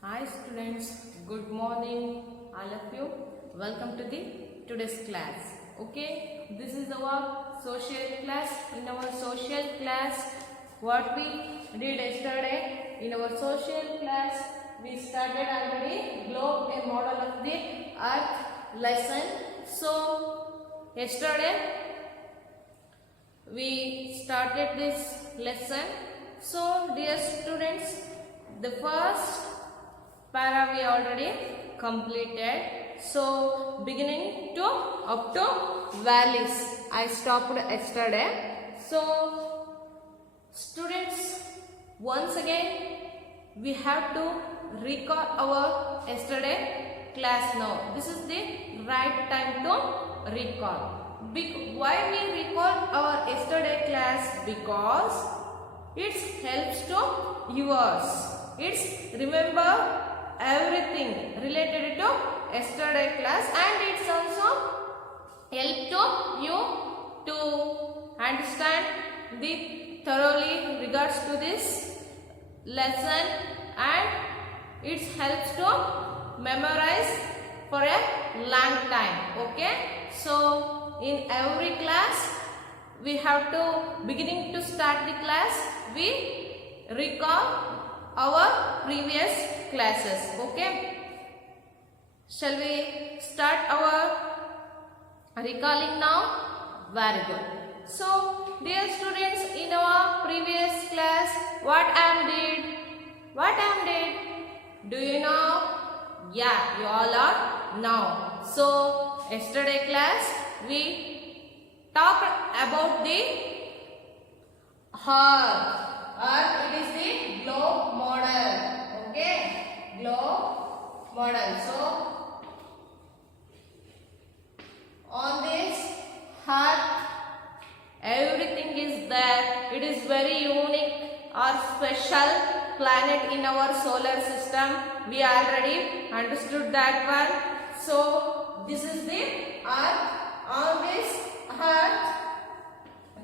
Hi students, good morning all of you. Welcome to the today's class. Okay, this is our social class. In our social class, what we did yesterday in our social class, we started already globe a model of the earth lesson. So yesterday we started this lesson. So dear students, the first para we already completed. So beginning to up to valleys I stopped yesterday. So students, once again we have to recall our yesterday class now. This is the right time to recall. Why we recall our yesterday class? Because it helps to yours. It's remember everything related to yesterday class, and it's also help to you to understand the thoroughly regards to this lesson, and it helps to memorize for a long time. Okay, so in every class we have to beginning to start the class we recall our previous classes. Okay, shall we start our recalling now? Very good. So dear students, in our previous class what I did, do you know? Yeah, you all are now. So yesterday class we talked about the earth. It is the globe model. Okay, globe model. So on this earth everything is there. It is very unique or special planet in our solar system. We already understood that one. So this is the earth. On this earth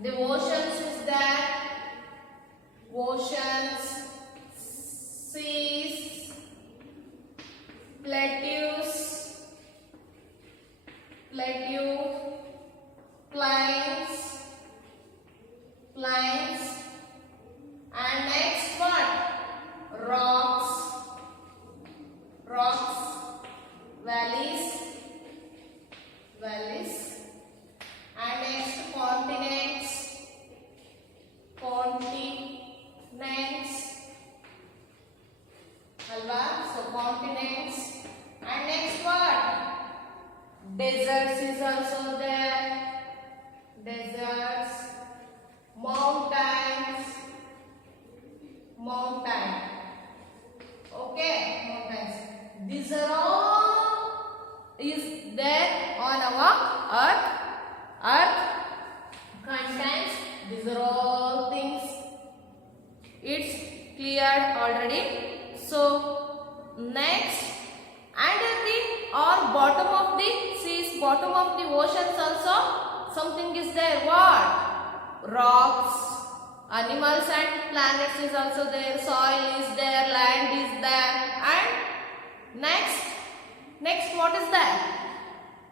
the oceans is there. Oceans, seas, plateaus, plains, and next what? Rocks, valleys, and next continents, so continents, and next what? Deserts is also there. Deserts, mountains. Okay, mountains. These are all is there on our earth contains. These are all things. It's cleared already. So next, under the or bottom of the seas, bottom of the oceans also something is there. What? Rocks, animals and planets is also there. Soil is there, land is there, and next what is that?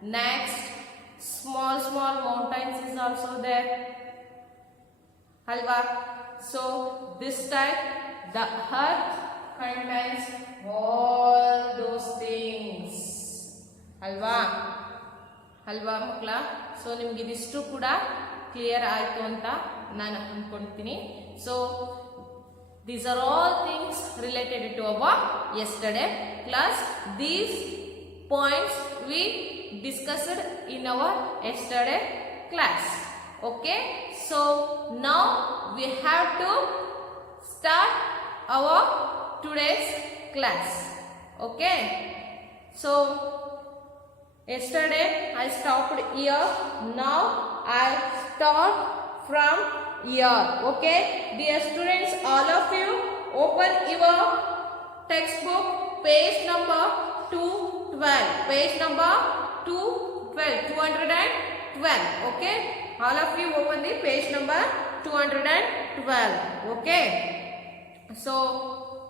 Next, small mountains is also there. Halwa. So this type the earth contains all those things. Halwa makla. So nimge idistu kuda clear aitu anta nanu ankontini. So these are all things related to our yesterday class. These points we discussed in our yesterday class. Okay, so now we have to start our today's class. Okay, so yesterday I stopped here. Now I start from here. Okay, dear students, all of you open your textbook page number 212. Page number 212. Okay, all of you open the page number 212. Okay, so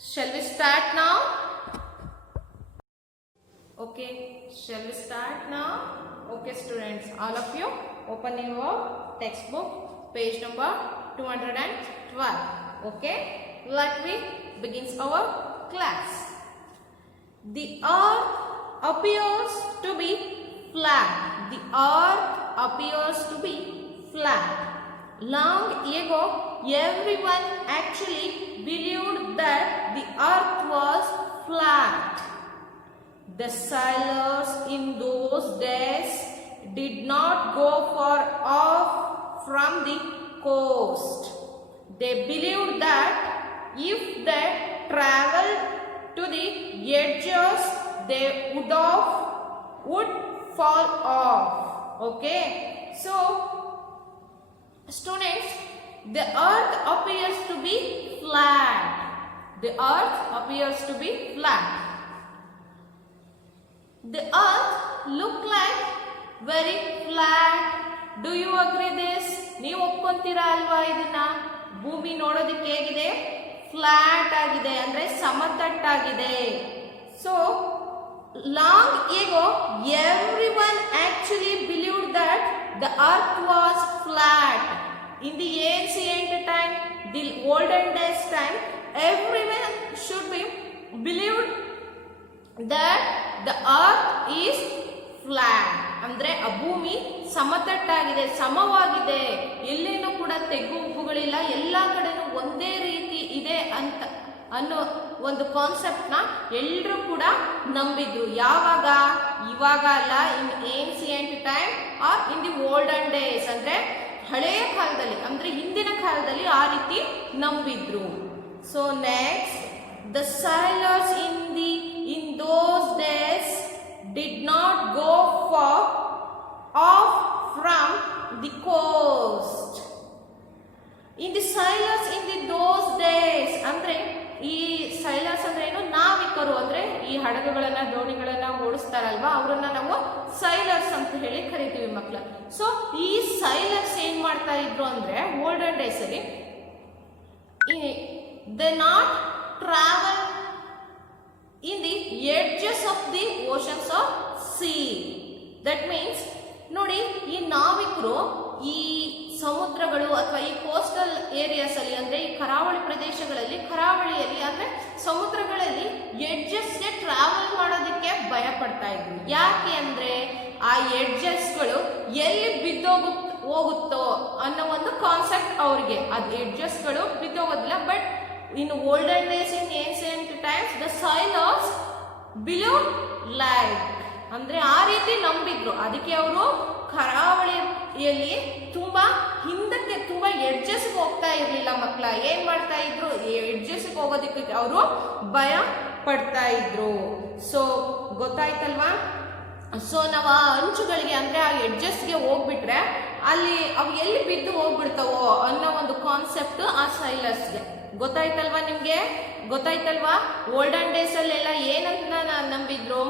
Shall we start now? Okay, shall we start now? Okay students, all of you open your textbook, page number 212. Okay, let me begin our class. The earth appears to be flat. The earth appears to be flat. Long ago, everyone actually believed that the earth was flat. The sailors in those days did not go far off from the coast. They believed that if they traveled to the edges, they would fall off. Okay, so students, the earth appears to be flat. The earth appears to be flat. The earth look like very flat. Do you agree this? ನೀವು ಒಪ್ಕೊಂತೀರಾ ಅಲ್ವಾ ಇದನ್ನ? ಭೂಮಿ ನೋಡೋದಕ್ಕೆ ಹೇಗಿದೆ? Flat ಆಗಿದೆ, ಅಂದ್ರೆ ಸಮತಟ್ಟಾಗಿದೆ. So long ago everyone actually believed that the earth was flat. In the ancient time, the olden days time, everyone should be believed that the earth is flat. ಅಂದ್ರೆ ಆ ಭೂಮಿ ಸಮತಟ್ಟಾಗಿದೆ, ಸಮವಾಗಿದೆ, ಎಲ್ಲೇನೂ ಕೂಡ ತೆಗ್ಗು ಉಬ್ಬುಗಳಿಲ್ಲ, ಎಲ್ಲಾ ಕಡೆನೂ ಒಂದೇ ರೀತಿ ಇದೆ ಅಂತ ಅನ್ನೋ ಒಂದು ಕಾನ್ಸೆಪ್ಟ್ ನ ಎಲ್ಲರೂ ಕೂಡ ನಂಬಿದ್ರು. ಯಾವಾಗ? ಇವಾಗ ಅಲ್ಲ, in ancient time or in the olden days, ಅಂದ್ರೆ ಹಳೆಯ ಕಾಲದಲ್ಲಿ, ಅಂದ್ರೆ ಹಿಂದಿನ ಕಾಲದಲ್ಲಿ ಆ ರೀತಿ ನಂಬಿದ್ರು. So next, the sailors in those days did not go far off from the coast. In the sailors in those days, ಅಂದ್ರೆ ಈ ಸೈಲರ್ಸ್ ಅಂದ್ರೆ ಏನು? ನಾವಿಕರು, ಅಂದ್ರೆ ಈ ಹಡಗುಗಳನ್ನ ದೋಣಿಗಳನ್ನ ಓಡಿಸ್ತಾರಲ್ವಾ, ಅವರನ್ನ ನಾವು ಸೈಲರ್ಸ್ ಅಂತ ಹೇಳಿ ಕರಿತೀವಿ ಮಕ್ಕಳ. ಸೊ ಈ ಸೈಲರ್ಸ್ ಏನ್ ಮಾಡ್ತಾ ಇದ್ರು ಅಂದ್ರೆ ಓಲ್ಡನ್ ಡೇಸ್ ಅಲ್ಲಿ they not travel in the edges of the oceans of sea. That means ನೋಡಿ, ಈ ನಾವಿಕರು ಈ ಸಮುದ್ರಗಳು ಅಥವಾ ಈ ಕೋಸ್ಟಲ್ ಏರಿಯಾಸ್ ಅಲ್ಲಿ, ಅಂದ್ರೆ ಈ ಕರಾವಳಿ ಪ್ರದೇಶಗಳಲ್ಲಿ, ಕರಾವಳಿಯಲ್ಲಿ ಅಂದ್ರೆ ಸಮುದ್ರಗಳಲ್ಲಿ ಎಡ್ಜಸ್ಗೆ ಟ್ರಾವೆಲ್ ಮಾಡೋದಕ್ಕೆ ಭಯ ಪಡ್ತಾ ಇದ್ರು. ಯಾಕೆ ಅಂದ್ರೆ ಆ ಎಡ್ಜಸ್ಗಳು ಎಲ್ಲಿ ಹೋಗುತ್ತೋ ಅನ್ನೋ ಒಂದು ಕಾನ್ಸೆಪ್ಟ್ ಅವ್ರಿಗೆ. ಅದು ಎಡ್ಜಸ್ಗಳು ಬಿದ್ದೋಗೋದಿಲ್ಲ. But in olden days, in ancient times, the sailors believed like, ಅಂದ್ರೆ ಆ ರೀತಿ ನಂಬಿದ್ರು. ಅದಕ್ಕೆ ಅವರು ಕರಾವಳಿಯಲ್ಲಿ ತುಂಬಾ ಹಿಂದಕ್ಕೆ, ತುಂಬಾ ಎಡ್ಜಸ್ಗೆ ಹೋಗ್ತಾ ಇರ್ಲಿಲ್ಲ ಮಕ್ಕಳ. ಏನ್ ಮಾಡ್ತಾ ಇದ್ರು? ಎಡ್ಜಸ್ಗೆ ಹೋಗೋದಕ್ಕೆ ಅವರು ಭಯ ಪಡ್ತಾ ಇದ್ರು. ಸೊ ಗೊತ್ತಾಯ್ತಲ್ವಾ? ಸೊ ನಾವು ಆ ಅಂಚುಗಳಿಗೆ, ಅಂದ್ರೆ ಆ ಎಡ್ಜಸ್ಗೆ ಹೋಗ್ಬಿಟ್ರೆ ಅಲ್ಲಿ ಅವು ಎಲ್ಲಿ ಬಿದ್ದು ಹೋಗ್ಬಿಡ್ತಾವೋ ಅನ್ನೋ ಒಂದು ಕಾನ್ಸೆಪ್ಟ್ ಆ ಸೈಲರ್ಸ್ಗೆ. ಗೊತ್ತಾಯ್ತಲ್ವಾ ನಿಮ್ಗೆ? ಗೊತ್ತಾಯ್ತಲ್ವಾ? ಓಲ್ಡನ್ ಡೇಸ್ ಅಲ್ಲೆಲ್ಲ ಏನಂತ ನಂಬಿದ್ರು?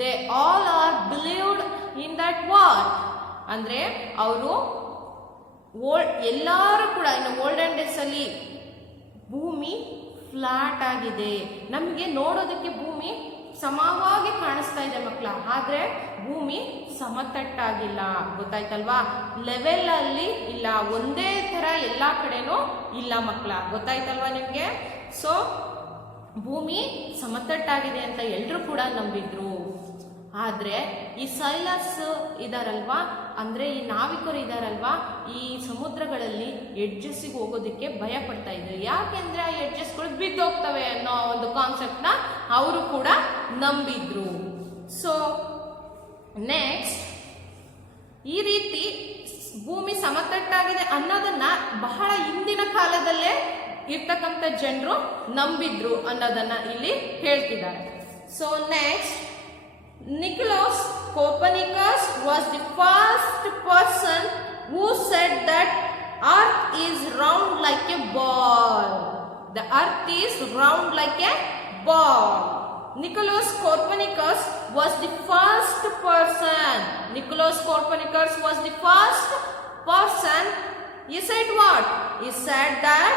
They all are believed in that what, ಅಂದ್ರೆ ಅವರು ಎಲ್ಲರೂ ಕೂಡ ಇನ್ನು ಓಲ್ಡನ್ ಡೇಸ್ ಅಲ್ಲಿ ಭೂಮಿ ಫ್ಲಾಟ್ ಆಗಿದೆ, ನಮಗೆ ನೋಡೋದಕ್ಕೆ ಭೂಮಿ ಸಮವಾಗಿ ಕಾಣಿಸ್ತಾ ಇದೆ ಮಕ್ಕಳ, ಆದ್ರೆ ಭೂಮಿ ಸಮತಟ್ಟಾಗಿಲ್ಲ. ಗೊತ್ತಾಯ್ತಲ್ವಾ? ಲೆವೆಲ್ ಅಲ್ಲಿ ಇಲ್ಲ, ಒಂದೇ ತರ ಎಲ್ಲಾ ಕಡೆನೂ ಇಲ್ಲ ಮಕ್ಕಳ. ಗೊತ್ತಾಯ್ತಲ್ವಾ ನಿಮ್ಗೆ? ಸೊ ಭೂಮಿ ಸಮತಟ್ಟಾಗಿದೆ ಅಂತ ಎಲ್ರು ಕೂಡ ನಂಬಿದ್ರು. ಆದ್ರೆ ಈ ಸೈಲರ್ಸ್ ಇದಾರಲ್ವಾ, ಅಂದ್ರೆ ಈ ನಾವಿಕರು ಇದಾರಲ್ವಾ, ಈ ಸಮುದ್ರಗಳಲ್ಲಿ ಎಡ್ಜಸ್ಸಿಗೆ ಹೋಗೋದಕ್ಕೆ ಭಯ ಪಡ್ತಾ ಇದ್ರು. ಯಾಕೆಂದ್ರೆ ಆ ಎಡ್ಜಸ್ಗಳು ಬಿದ್ದೋಗ್ತವೆ ಅನ್ನೋ ಒಂದು ಕಾನ್ಸೆಪ್ಟ್ ನ ಅವರು ಕೂಡ ನಂಬಿದ್ರು. ಸೊ ನೆಕ್ಸ್ಟ್, ಈ ರೀತಿ ಭೂಮಿ ಸಮತಟ್ಟಾಗಿದೆ ಅನ್ನೋದನ್ನ ಬಹಳ ಹಿಂದಿನ ಕಾಲದಲ್ಲೇ ಇರ್ತಕ್ಕಂಥ ಜನರು ನಂಬಿದ್ರು ಅನ್ನೋದನ್ನ ಇಲ್ಲಿ ಹೇಳ್ತಿದ್ದಾರೆ. So next, Nicolaus Copernicus was the first person who said that earth is round like a ball. The earth is round like a ball. Nicolaus Copernicus was the first person. Nicolaus Copernicus was the first person. He said what? He said that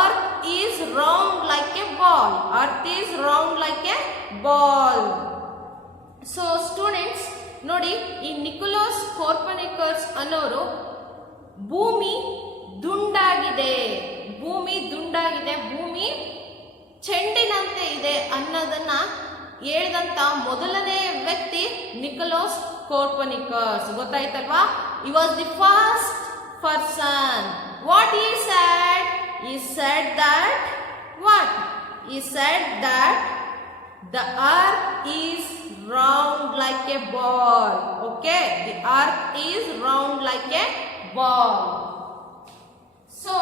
earth is round like a ball. Earth is round like a ball. So students ನೋಡಿ, ಈ Nicolas Copernicus ಅನ್ನೋರು ಭೂಮಿ ದುಂಡಾಗಿದೆ, ಭೂಮಿ ಚೆಂಡಿನಂತೆ ಇದೆ ಅನ್ನೋದನ್ನ ಹೇಳಿದಂತ ಮೊದಲನೇ ವ್ಯಕ್ತಿ ನಿಕೋಲಸ್ ಕೋಪರ್ನಿಕಸ್. ಗೊತ್ತಾಯ್ತಲ್ವಾ? he was the first person. What he said? He said that what? He said that the earth is round like a ball. Okay, the earth is round like a ball. So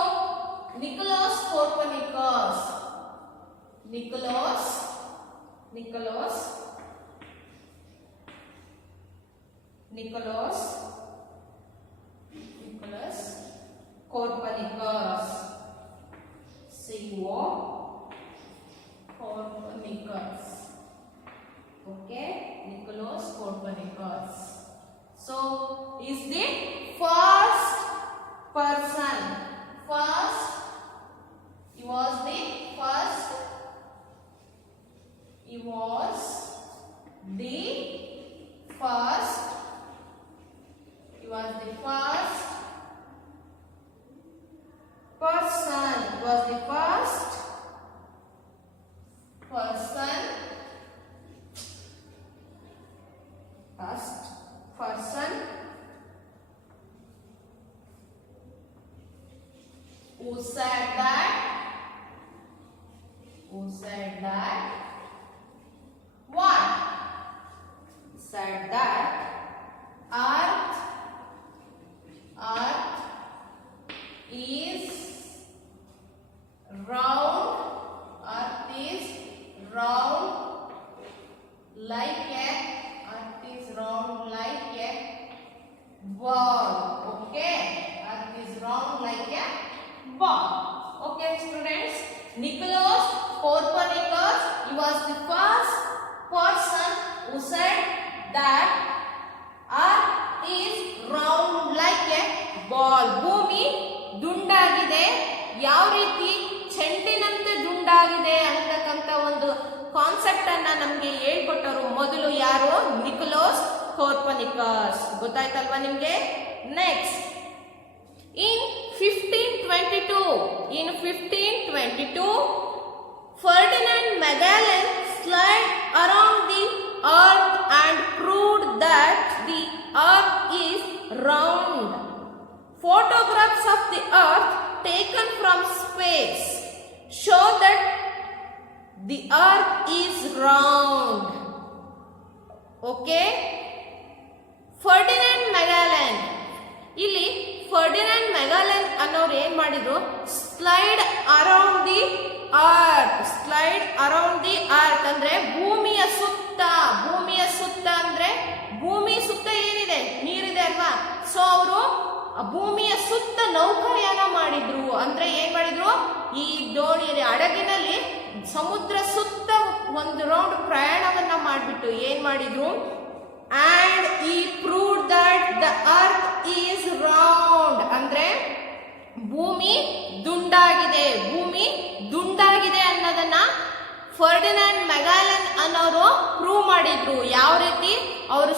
Nicholas Copernicus, Nicholas Copernicus, C-O Copernicus. Okay, Nicholas Copernicus. So is the first person. He was the first person who said that what? Said that earth is round, like a ball. Okay, earth is round like a ball. Okay students, Nicholas Copernicus, he was the first person who said that earth is round like a ball. ಭೂಮಿ ದುಂಡಾಗಿದೆ, ಯಾವ ರೀತಿ ಚೆಂಡಿನಂತೆ ದುಂಡಾಗಿದೆ ಅಂತಕ್ಕಂಥ ಒಂದು concept ಅನ್ನ ನಮಗೆ ಹೇಳ್ಕೊಟ್ಟರು ಮೊದಲು ಯಾರು? Nicolas Copernicus. ಗೊತ್ತಾಯ್ತಲ್ವಾ ನಿಮ್ಗೆ? Next in 1522 Ferdinand Magellan slid around the earth and proved that the earth is round. Photographs of the earth taken from space show that the earth is round. Okay, Ferdinand Magellan, ಇಲ್ಲಿ Ferdinand ಮೆಗಾಲೆನ್ ಅನ್ನೋರು ಏನ್ ಮಾಡಿದ್ರು? Slide around the earth ಅಂದ್ರೆ ಭೂಮಿಯ ಸುತ್ತ ಅಂದ್ರೆ ಭೂಮಿ ಸುತ್ತ ಏನಿದೆ? ನೀರಿದೆ ಅಲ್ವಾ? ಸೊ ಅವರು ಭೂಮಿಯ ಸುತ್ತ ನೌಕಾಯಾನ ಮಾಡಿದ್ರು. ಅಂದ್ರೆ ಏನ್ ಮಾಡಿದ್ರು? ಈ ದೋಣಿ ಹಡಗಿನಲ್ಲಿ ಸಮುದ್ರ ಸುತ್ತ ಒಂದು ರೌಂಡ್ ಪ್ರಯಾಣವನ್ನ ಮಾಡಿಬಿಟ್ಟು ಏನ್ ಮಾಡಿದ್ರು? And he proved that the earth is round. ಅಂದ್ರೆ ಭೂಮಿ ದುಂಡಾಗಿದೆ ಅನ್ನೋದನ್ನ ಫರ್ಡಿನಾಂಡ್ ಮೆಗಾಲೆನ್ ಅನ್ನೋರು ಪ್ರೂವ್ ಮಾಡಿದ್ರು. ಯಾವ ರೀತಿ? ಅವರು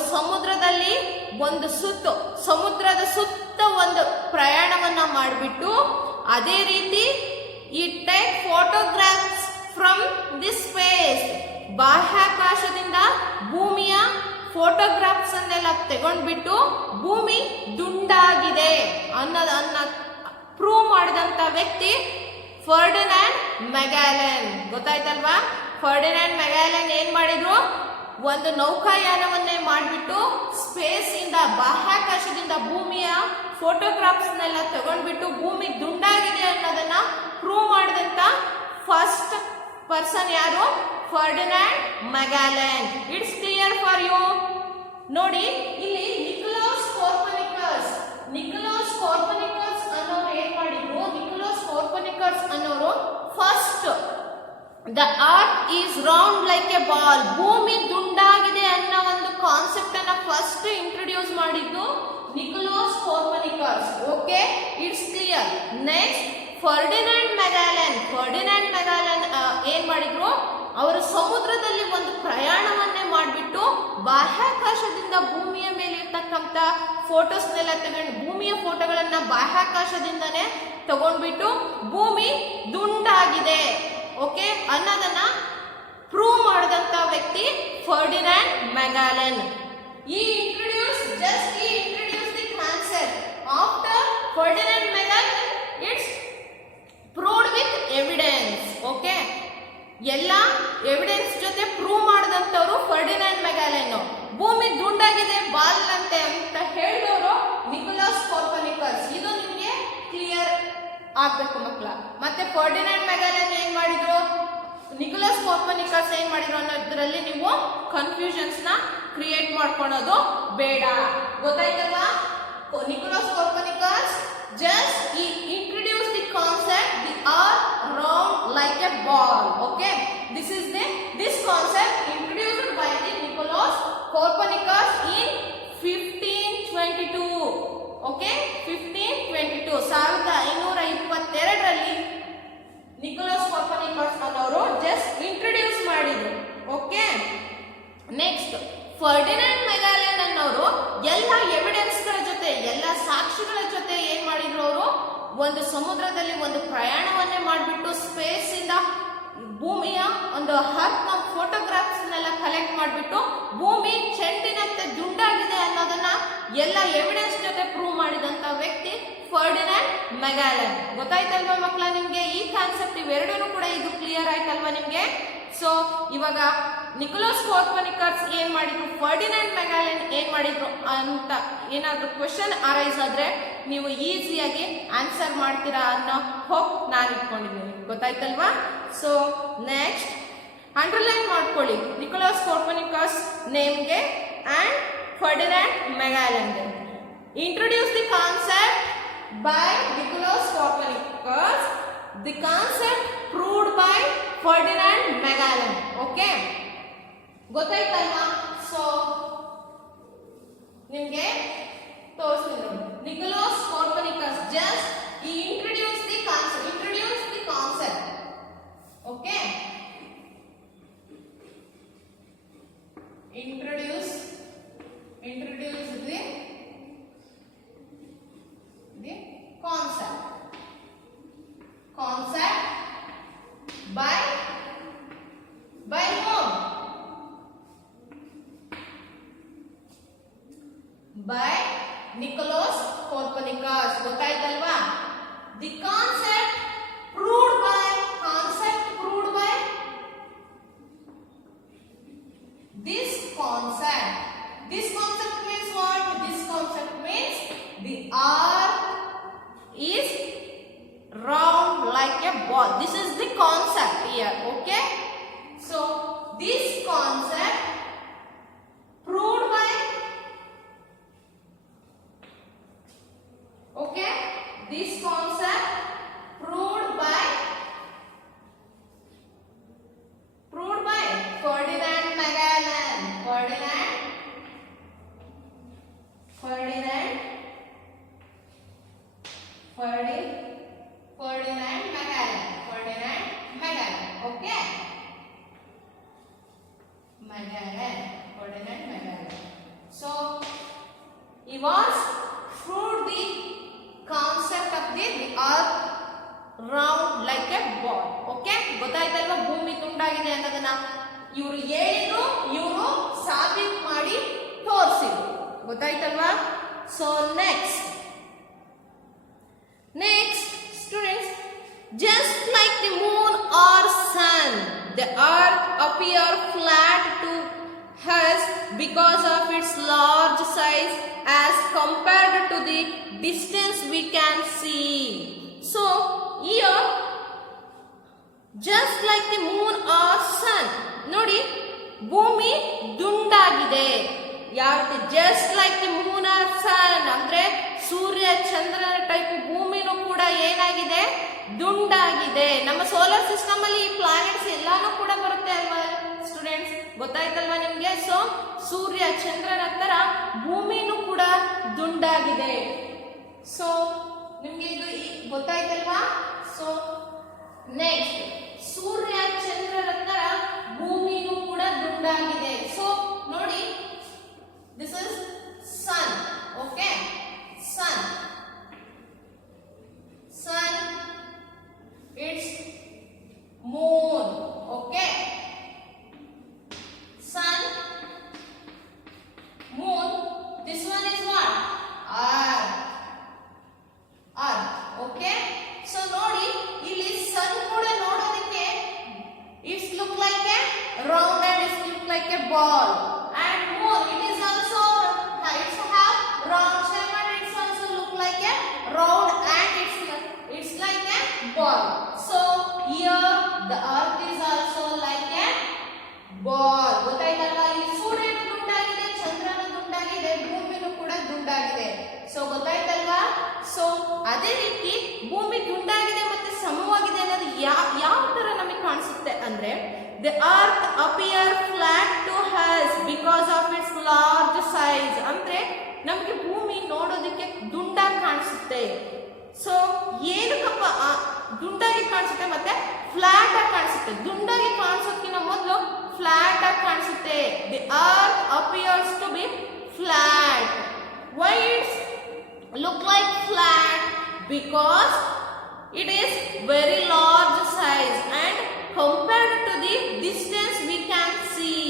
ಸಮುದ್ರದ ಸುತ್ತ ಒಂದು ಪ್ರಯಾಣವನ್ನ ಮಾಡಿಬಿಟ್ಟು ಅದೇ ರೀತಿ ಈ take photographs from the space, ಬಾಹ್ಯಾಕಾಶದಿಂದ ಭೂಮಿಯ ಫೋಟೋಗ್ರಾಫ್ಸ್ ಅನ್ನೆಲ್ಲ ತಗೊಂಡ್ಬಿಟ್ಟು ಭೂಮಿ ದುಂಡಾಗಿದೆ ಅನ್ನೋದನ್ನ ಪ್ರೂವ್ ಮಾಡಿದಂತ ವ್ಯಕ್ತಿ ಫರ್ಡಿನಾಂಡ್ ಮೆಗಾಲೆನ್. ಗೊತ್ತಾಯ್ತಲ್ವಾ? ಫರ್ಡಿನಾಂಡ್ ಮೆಗಾಲೆನ್ ಏನ್ ಮಾಡಿದ್ರು? ಒಂದು ನೌಕಾಯಾನವನ್ನೇ ಮಾಡಿಬಿಟ್ಟು ಸ್ಪೇಸ್ ಇಂದ ಬಾಹ್ಯಾಕಾಶದಿಂದ ಭೂಮಿಯ ಫೋಟೋಗ್ರಾಫ್ಸ್ ನೆಲ್ಲ ತಗೊಂಡ್ಬಿಟ್ಟು ಭೂಮಿ ದುಂಡಾಗಿದೆ ಅನ್ನೋದನ್ನ ಪ್ರೂವ್ ಮಾಡಿದಂತ ಫಸ್ಟ್ ಪರ್ಸನ್ ಯಾರು? Ferdinand Magellan. It's clear for you. ನೋಡಿ, ಇಲ್ಲಿ ನಿಕೋಲಸ್ ಕೋಪರ್ನಿಕಸ್ ಅನ್ನೋರು ಏನ್ ಮಾಡಿದ್ರು? ನಿಕೋಲಸ್ ಕೋಪರ್ನಿಕಸ್ ಅನ್ನೋರು first the earth is round like a ball, ಭೂಮಿ ದುಂಡಾಗಿದೆ ಅನ್ನೋ ಒಂದು ಕಾನ್ಸೆಪ್ಟ್ ಅನ್ನ ಫಸ್ಟ್ ಇಂಟ್ರೊಡ್ಯೂಸ್ ಮಾಡಿದ್ದು Nicholas Copernicus. Okay, it's clear. Next Ferdinand Magellan ಏನ್ ಮಾಡಿದ್ರು, ಅವರು ಸಮುದ್ರದಲ್ಲಿ ಒಂದು ಪ್ರಯಾಣವನ್ನೇ ಮಾಡಿಬಿಟ್ಟು ಬಾಹ್ಯಾಕಾಶದಿಂದ ಭೂಮಿಯ ಮೇಲೆ ಇರ್ತಕ್ಕಂಥ ಫೋಟೋಸ್ನೆಲ್ಲ ತಗೊಂಡು, ಭೂಮಿಯ ಫೋಟೋಗಳನ್ನ ಬಾಹ್ಯಾಕಾಶದಿಂದನೇ ತಗೊಂಡ್ಬಿಟ್ಟು ಭೂಮಿ ದುಂಡಾಗಿದೆ ಓಕೆ ಅನ್ನೋದನ್ನ ಪ್ರೂವ್ ಮಾಡಿದಂತ ವ್ಯಕ್ತಿ Ferdinand ಮೆಗಾಲೆನ್. He introduced the concept. After Ferdinand Magellan, it's proved with evidence. Okay, ಎಲ್ಲ ಎವಿಡೆನ್ಸ್ ಜೊತೆ ಪ್ರೂವ್ ಮಾಡಿದಂತವರು ಫರ್ಡಿನಾಂಡ್ ಮೆಗಾಲೆನ್. ಭೂಮಿ ದುಂಡಾಗಿದೆ ಬಾಲ್ ಅಂತೆ ಅಂತ ಹೇಳಿದವರು ನಿಕೋಲಸ್ ಕೋಪರ್ನಿಕಸ್. ಇದು ನಿಮಗೆ ಕ್ಲಿಯರ್ ಆಗ್ಬೇಕು ಮಕ್ಕಳ. ಮತ್ತೆ ಫರ್ಡಿನಾಂಡ್ ಮೆಗಾಲೆನ್ ಏನ್ ಮಾಡಿದ್ರು, ನಿಕೋಲಸ್ ಕೋಪರ್ನಿಕಸ್ ಏನ್ ಮಾಡಿದ್ರು ಅನ್ನೋದ್ರಲ್ಲಿ ನೀವು ಕನ್ಫ್ಯೂಷನ್ಸ್ ನ ಕ್ರಿಯೇಟ್ ಮಾಡ್ಕೊಳೋದು ಬೇಡ. ಗೊತ್ತಾಯ್ತಲ್ವಾ? Nicholas Copernicus just he introduced the concept the earth round like a ball. Okay, this concept introduced by the Nicholas Copernicus in 1522. Okay, 1522 1522ರಲ್ಲಿ Nicolas Copernicus ಅನ್ನೋರು ಜಸ್ಟ್ ಇಂಟ್ರೊಡ್ಯೂಸ್ ಮಾಡಿದ್ರು. ಓಕೆ, ನೆಕ್ಸ್ಟ್ ಫರ್ಡಿನಾಂಡ್ ಮೆಗಾಲೆನ್ ಅನ್ನೋರು ಎಲ್ಲ evidence ಗಳ ಜೊತೆ, ಎಲ್ಲ ಸಾಕ್ಷಿಗಳ ಜೊತೆ ಏನ್ ಮಾಡಿದ್ರು, ಅವರು ಒಂದು ಸಮುದ್ರದಲ್ಲಿ ಒಂದು ಪ್ರಯಾಣವನ್ನೇ ಮಾಡಿಬಿಟ್ಟು ಸ್ಪೇಸ್ ಇಂದ ಭೂಮಿಯ ಒಂದು ಅರ್ತ್ ನ ಫೋಟೋಗ್ರಾಫ್ಸ್ ನೆಲ್ಲ ಕಲೆಕ್ಟ್ ಮಾಡಿಬಿಟ್ಟು ಭೂಮಿ ಚೆಂಡಿನಂತೆ ದುಂಡಾಗಿದೆ ಅನ್ನೋದನ್ನ ಎಲ್ಲ ಎವಿಡೆನ್ಸ್ ಜೊತೆ ಪ್ರೂವ್ ಮಾಡಿದಂತ ವ್ಯಕ್ತಿ ಫರ್ಡಿನಾಂಡ್ ಮೆಗಾಲೆನ್. ಗೊತ್ತಾಯ್ತಲ್ವಾ ಮಕ್ಕಳ ನಿಮ್ಗೆ? ಈ ಕಾನ್ಸೆಪ್ಟ್ ಇವೆರಡೂ ಕೂಡ ಇದು ಕ್ಲಿಯರ್ ಆಯ್ತಲ್ವಾ ನಿಮ್ಗೆ? ಸೊ ಇವಾಗ ನಿಕೋಲಸ್ ಕೋಪರ್ನಿಕಸ್ ಏನ್ ಮಾಡಿದ್ರು, ಫರ್ಡಿನಾಂಡ್ ಮೆಗಾಲೆನ್ ಏನ್ ಮಾಡಿದ್ರು ಅಂತ ಏನಾದ್ರು ಕ್ವೆಶನ್ ಅರೈಸ್ ಆದ್ರೆ ನೀವು ಈಸಿಯಾಗಿ ಆನ್ಸರ್ ಮಾಡ್ತೀರಾ ಅನ್ನೋ ಹೋಪ್ ನಾನು ಇಟ್ಕೊಂಡಿದ್ದೀನಿ. ಗೊತ್ತಾಯ್ತಲ್ವಾ? ಸೊ ನೆಕ್ಸ್ಟ್ ಅಂಡರ್ಲೈನ್ ಮಾಡ್ಕೊಳ್ಳಿ ನಿಕೋಲಸ್ ಕೋಪರ್ನಿಕಸ್ ನೇಮ್ಗೆ ಅಂಡ್ ಫರ್ಡಿನಾಂಡ್ ಮೆಗಾಲೆನ್ಗೆ. Introduce the concept by Nicholas Copernicus, the concept proved by Ferdinand Magellan. Okay, ಗೊತ್ತಾಯ್ತಲ್ವಾ? ಸೊ ನಿಮಗೆ ತೋರಿಸ್ತೀನಿ ನೋಡಿ. Nicholas Copernicus just he introduced the concept. Okay, introduce the concept by whom? By Nicholas Copernicus. ಗೊತ್ತಾಯ್ತಲ್ವಾ? The concept proved by this concept means what? This concept means the earth is round like a ball. This is the concept here. Okay, so this concept proved by Ferdinand Magellan. Ferdinand Magellan. Okay, Ferdinand Magellan. So he was proved the concept of the earth round like a ball. Okay, ಗೊತ್ತಾಯ್ತಲ್ವಾ? ಭೂಮಿ ತುಂಡಾಗಿದೆ ಅನ್ನೋದನ್ನ ಇವರು ಹೇಳಿದ್ರು, ಇವರು ಸಾಬೀತು ಮಾಡಿ ತೋರಿಸಿದ್ರು. ಗೊತ್ತಾಯ್ತಲ್ವಾ? So next students, just like the moon or sun, the earth appear flat to us because of its large size as compared to the distance we can see. So here just like the moon or sun, ನೋಡಿ ಭೂಮಿ ದುಂಡಾಗಿದೆ. ಯಾವ ರೀತಿ? Just like the moon or sun ಅಂದ್ರೆ ಸೂರ್ಯ ಚಂದ್ರನ type ಭೂಮಿನೂ ಕೂಡ ಏನಾಗಿದೆ? ದುಂಡಾಗಿದೆ. ನಮ್ಮ ಸೋಲಾರ್ ಸಿಸ್ಟಮ್ ಅಲ್ಲಿ ಈ ಪ್ಲಾನೆಟ್ಸ್ ಎಲ್ಲಾನು ಕೂಡ ಬರುತ್ತೆ ಅಲ್ವಾ ಸ್ಟೂಡೆಂಟ್ಸ್? ಗೊತ್ತಾಯ್ತಲ್ವಾ ನಿಮ್ಗೆ? ಸೊ ಸೂರ್ಯ ಚಂದ್ರನ ತರ ಭೂಮಿನೂ ಕೂಡ ದುಂಡಾಗಿದೆ. ಸೊ ನಿಮ್ಗೆ ಇದು ಗೊತ್ತಾಯ್ತಲ್ವಾ? ಸೊ ನೆಕ್ಸ್ಟ್ ಸೂರ್ಯ ಚಂದ್ರರ ತರ ಭೂಮಿನೂ ಕೂಡ ದುಂಡಾಗಿದೆ. ಸೊ ನೋಡಿ, this is sun. Okay, sun it's moon. Okay, sun, moon, this one is what? Earth. Okay, so ನೋಡಿ ಇಲ್ಲಿ ಸನ್ ಕೂಡ ನೋಡೋದಕ್ಕೆ it's look like a round and it look like a ball, and moon it is also it's have round shape and it's also look like a round and it's like a ball. So here the earth is also like a ball. ಗೊತ್ತಾಯ್ತಲ್ವಾ? ಇಲ್ಲಿ ಸೂರ್ಯನು ದುಂಡಾಗಿದೆ, ಚಂದ್ರನು ದುಂಡಾಗಿದೆ, ಭೂಮಿನೂ ಕೂಡ ದುಂಡಾಗಿದೆ. So ಗೊತ್ತಾಯ್ತಲ್ವಾ? So ಅದೇ ರೀತಿ ಭೂಮಿ ದುಂಡಾಗಿದೆ ಮತ್ತೆ ಸಮವಾಗಿದೆ ಅನ್ನೋದು ಯಾವ ತರ ನಮಗೆ ಕಾಣಿಸುತ್ತೆ ಅಂದ್ರೆ, the earth appear flat to us because of its large size. ಅಂದ್ರೆ ನಮಗೆ ಭೂಮಿ ನೋಡೋದಕ್ಕೆ ದುಂಡಾಗಿ ಕಾಣಿಸುತ್ತೆ. ಸೊ ಏನಕ್ಕಪ್ಪ ದುಂಡಾಗಿ ಕಾಣಿಸುತ್ತೆ ಮತ್ತೆ ಫ್ಲಾಟ್ ಆಗಿ ಕಾಣಿಸುತ್ತೆ? ದುಂಡಾಗಿ ಕಾಣಿಸೋಕ್ಕಿಂತ ಮೊದಲು ಫ್ಲಾಟ್ ಆಗಿ ಕಾಣಿಸುತ್ತೆ. The earth appears to be flat. Why it's look like flat? Because it is very large size and compared to the distance we can see.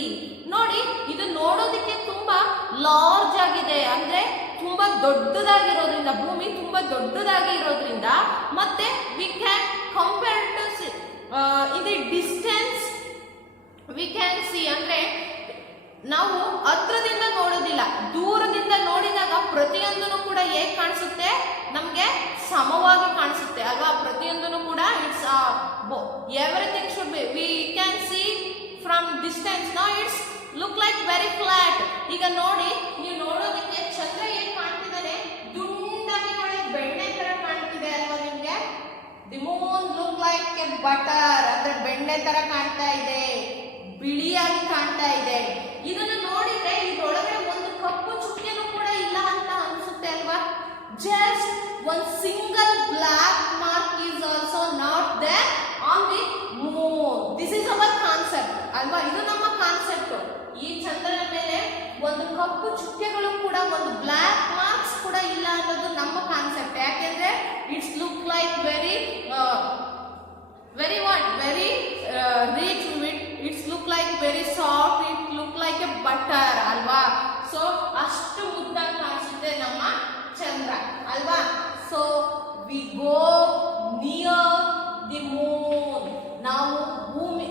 ನೋಡಿ, ಇದು ನೋಡೋದಕ್ಕೆ ತುಂಬಾ ಲಾರ್ಜ್ ಆಗಿದೆ, ಅಂದ್ರೆ ತುಂಬಾ ದೊಡ್ಡದಾಗಿರೋದ್ರಿಂದ, ಭೂಮಿ ತುಂಬಾ ದೊಡ್ಡದಾಗಿ ಇರೋದ್ರಿಂದ, ಮತ್ತೆ we can compare to in the distance we can see, ಅಂದ್ರೆ ನಾವು ಹತ್ರದಿಂದ ನೋಡೋದಿಲ್ಲ, ದೂರದಿಂದ ನೋಡಿದಾಗ ಪ್ರತಿಯೊಂದನ್ನು ಕೂಡ ಹೇಗೆ ಕಾಣಿಸುತ್ತೆ? ನಮಗೆ ಸಮವಾಗಿ ಕಾಣಿಸುತ್ತೆ. ಆಗ ಪ್ರತಿಯೊಂದನ್ನು ಕೂಡ it's everything should be we can see from distance. Now it's look like very flat. ಈಗ ನೋಡಿ, ನೀವು ನೋಡೋದಕ್ಕೆ ಚಂದ್ರ ಹೇಗೆ ಕಾಣ್ತಿದ್ದಾನೆ? ದುಂಡಾಗಿ ನೋಡಿ, ಬೆಣ್ಣೆ ತರ ಕಾಣ್ತಿದೆ ಅಲ್ವಾ ನಿಮ್ಗೆ? The Moon look like A butter, ಅಂದ್ರೆ ಬೆಣ್ಣೆ ತರ ಕಾಣ್ತಾ ಇದೆ, ಬಿಳಿಯಾಗಿ ಕಾಣ್ತಾ ಇದೆ. ಇದನ್ನು ನೋಡಿದ್ರೆ ಇದ್ರೊಳಗಡೆ ಒಂದು ಕಪ್ಪು ಚುಕ್ಕೆನೂ ಕೂಡ ಇಲ್ಲ ಅಂತ ಅನ್ಸುತ್ತೆ ಅಲ್ವಾ? Just one single black mark is also not there on the moon. This is our concept ಅಲ್ವಾ? ಇದು ನಮ್ಮ ಕಾನ್ಸೆಪ್ಟ್. ಈ ಚಂದ್ರನ ಮೇಲೆ ಒಂದು ಕಪ್ಪು ಚುಕ್ಕೆಗಳು ಕೂಡ, ಒಂದು ಬ್ಲಾಕ್ ಮಾರ್ಕ್ಸ್ ಕೂಡ ಇಲ್ಲ ಅನ್ನೋದು ನಮ್ಮ ಕಾನ್ಸೆಪ್ಟ್. ಯಾಕೆಂದ್ರೆ it's look like very rich, it's look like very soft, it look like a butter ಅಲ್ವಾ? ಸೊ ಅಷ್ಟು ಮುದ್ದಾಗಿ ಕಾಣಿಸುತ್ತೆ ನಮ್ಮ ಚಂದ್ರ ಅಲ್ವಾ? So we go near the moon. ನಾವು ಭೂಮಿ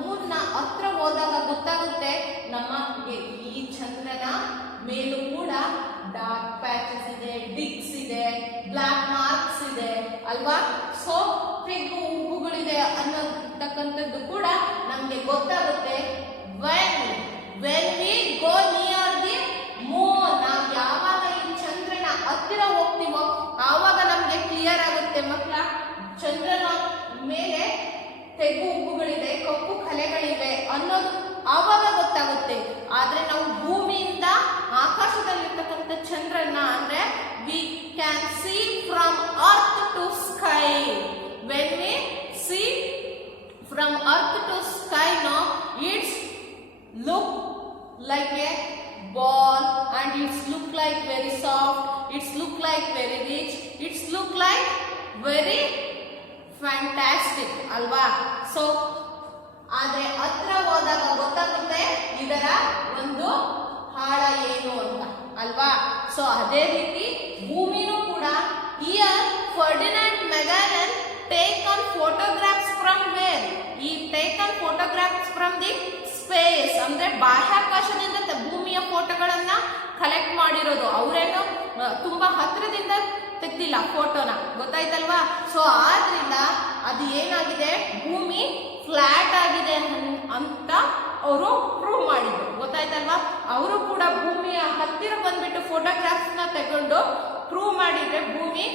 ಮೂನ್ನ ಹತ್ರ ಹೋದಾಗ ಗೊತ್ತಾಗುತ್ತೆ ನಮಗೆ ಈ ಚಂದ್ರನ ಮೇಲೂ ಕೂಡ ಡಾರ್ಕ್ ಪ್ಯಾಚಸ್ ಇದೆ, ಡಿಕ್ಸ್ ಇದೆ, ಬ್ಲಾಕ್ ಮಾರ್ಕ್ಸ್ ಇದೆ ಅಲ್ವಾ? ಸೊ ತೆಗ್ಗು ಉಬ್ಬುಗಳಿದೆ ಅನ್ನೋತಕ್ಕಂಥದ್ದು ಕೂಡ ನಮ್ಗೆ ಗೊತ್ತಾಗುತ್ತೆ. when we go near the moon, ನಾವು ಯಾವಾಗ ಈ ಚಂದ್ರನ ಹತ್ತಿರ ಹೋಗ್ತೀವೋ ಆವಾಗ ನಮ್ಗೆ ಕ್ಲಿಯರ್ ಆಗುತ್ತೆ ಮಕ್ಕಳ, ಚಂದ್ರನ ಮೇಲೆ ತೆಗ್ಗು ಉಬ್ಬುಗಳಿದೆ, ಕಪ್ಪು ಕಲೆಗಳಿವೆ ಅನ್ನೋದು ಆವಾಗ ಗೊತ್ತಾಗುತ್ತೆ. ಆದ್ರೆ ನಾವು ಭೂಮಿಯಿಂದ ಆಕಾಶದಲ್ಲಿರ್ತಕ್ಕಂಥ ಚಂದ್ರನ ಅಂದ್ರೆ we can see from earth to sky. When we see from earth to sky, now it's look like a ball and it's look like very soft, it's look like very rich, it's look like very fantastic ಅಲ್ವಾ? So ಆದ್ರೆ ಹತ್ರ ಹೋದಾಗ ಗೊತ್ತಾಗುತ್ತೆ ಇದರ ಒಂದು ಆಳ ಏನು ಅಂತ ಅಲ್ವಾ? ಸೊ ಅದೇ ರೀತಿ ಭೂಮಿನೂ ಕೂಡ here Ferdinand Magellan take on photographs from where? ಈ take on photographs from the space, ಅಂದ್ರೆ ಬಾಹ್ಯಾಕಾಶದಿಂದ ಭೂಮಿಯ ಫೋಟೋಗಳನ್ನ ಕಲೆಕ್ಟ್ ಮಾಡಿರೋದು. ಅವರೇನು ತುಂಬಾ ಹತ್ರದಿಂದ ತೆಗ್ದಿಲ್ಲ ಫೋಟೋನ, ಗೊತ್ತಾಯ್ತಲ್ವಾ? ಸೊ ಆದ್ರಿಂದ ಅದು ಏನಾಗಿದೆ, ಭೂಮಿ ಫ್ಲಾಟ್ ಆಗಿದೆ ಅಂತ ಅವರು ಪ್ರೂವ್ ಮಾಡಿದ್ರು, ಗೊತ್ತಾಯ್ತಲ್ವಾ? ಅವರು ಕೂಡ ಭೂಮಿಯ ಹತ್ತಿರ ಬಂದ್ಬಿಟ್ಟು ಫೋಟೋಗ್ರಾಫ್ಸ್ ನ ತಗೊಂಡು ಪ್ರೂವ್ ಮಾಡಿದ್ರೆ ಭೂಮಿ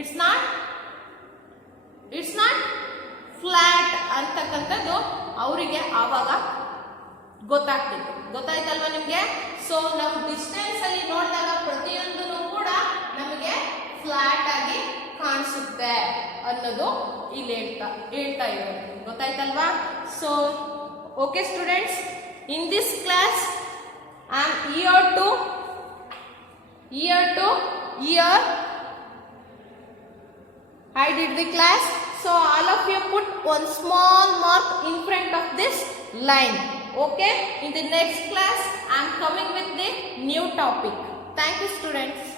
ಇಟ್ಸ್ ನಾಟ್ ಫ್ಲಾಟ್ ಅಂತಕ್ಕಂಥದ್ದು ಅವರಿಗೆ ಆವಾಗ ಗೊತ್ತಾಗ್ತಿತ್ತು, ಗೊತ್ತಾಯ್ತಲ್ವಾ ನಿಮ್ಗೆ? ಸೊ ನಾವು ಡಿಸ್ಟೆನ್ಸ್ ಅಲ್ಲಿ ನೋಡಿದಾಗ ಪ್ರತಿಯೊಂದನ್ನು ಕೂಡ ನಮಗೆ ಫ್ಲಾಟ್ ಆಗಿ ಕಾಣಿಸುತ್ತೆ ಅನ್ನೋದು ಇಲ್ಲಿ ಹೇಳ್ತಾ ಇರೋದು ಗೊತ್ತಾಯ್ತಲ್ವಾ. So okay students, in this class I am here to I did the class. So all of you put one small mark in front of this line. Okay, in the next class I am coming with the new topic. Thank you students.